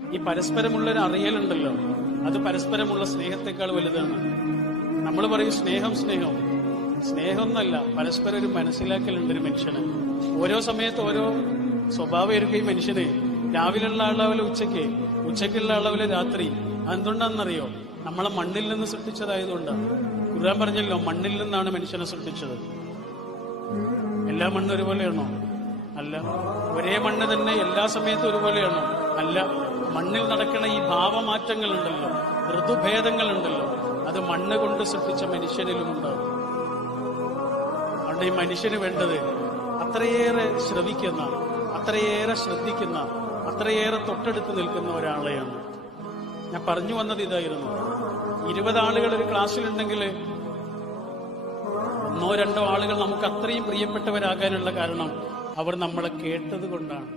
ഈ പരസ്പരമുള്ളൊരു അറിയലുണ്ടല്ലോ, അത് പരസ്പരമുള്ള സ്നേഹത്തെക്കാൾ വലുതാണ്. നമ്മൾ പറയും സ്നേഹം സ്നേഹം, സ്നേഹമൊന്നല്ല, പരസ്പരം ഒരു മനസ്സിലാക്കലുണ്ട് ഒരു മനുഷ്യന്. ഓരോ സമയത്ത് ഓരോ സ്വഭാവം ആയിരിക്കും ഈ മനുഷ്യന്. രാവിലെയുള്ള ആളാവിലെ ഉച്ചയ്ക്ക്, ഉച്ചയ്ക്കുള്ള ആളാവിലെ രാത്രി. അതെന്തുകൊണ്ടാണെന്നറിയോ? നമ്മളെ മണ്ണിൽ നിന്ന് സൃഷ്ടിച്ചതായതുകൊണ്ടാണ്. ഖുർആൻ പറഞ്ഞല്ലോ, മണ്ണിൽ നിന്നാണ് മനുഷ്യനെ സൃഷ്ടിച്ചത്. എല്ലാ മണ്ണും ഒരുപോലെയാണോ? അല്ല. ഒരേ മണ്ണ് തന്നെ എല്ലാ സമയത്തും ഒരുപോലെയാണോ? അല്ല. മണ്ണിൽ നടക്കുന്ന ഈ ഭാവമാറ്റങ്ങളുണ്ടല്ലോ, ഋതുഭേദങ്ങളുണ്ടല്ലോ, അത് മണ്ണ് കൊണ്ട് സൃഷ്ടിച്ച മനുഷ്യനിലും ഉണ്ടാവും. അതുകൊണ്ട് ഈ മനുഷ്യന് വേണ്ടത് അത്രയേറെ ശ്രവിക്കുന്ന, അത്രയേറെ ശ്രദ്ധിക്കുന്ന, അത്രയേറെ തൊട്ടടുത്ത് നിൽക്കുന്ന ഒരാളെയാണ്. ഞാൻ പറഞ്ഞു വന്നത് ഇതായിരുന്നു. 20 ആളുകൾ ഒരു ക്ലാസ്സിലുണ്ടെങ്കിൽ 1-2 ആളുകൾ നമുക്ക് അത്രയും പ്രിയപ്പെട്ടവരാകാനുള്ള കാരണം അവർ നമ്മളെ കേട്ടത് കൊണ്ടാണ്.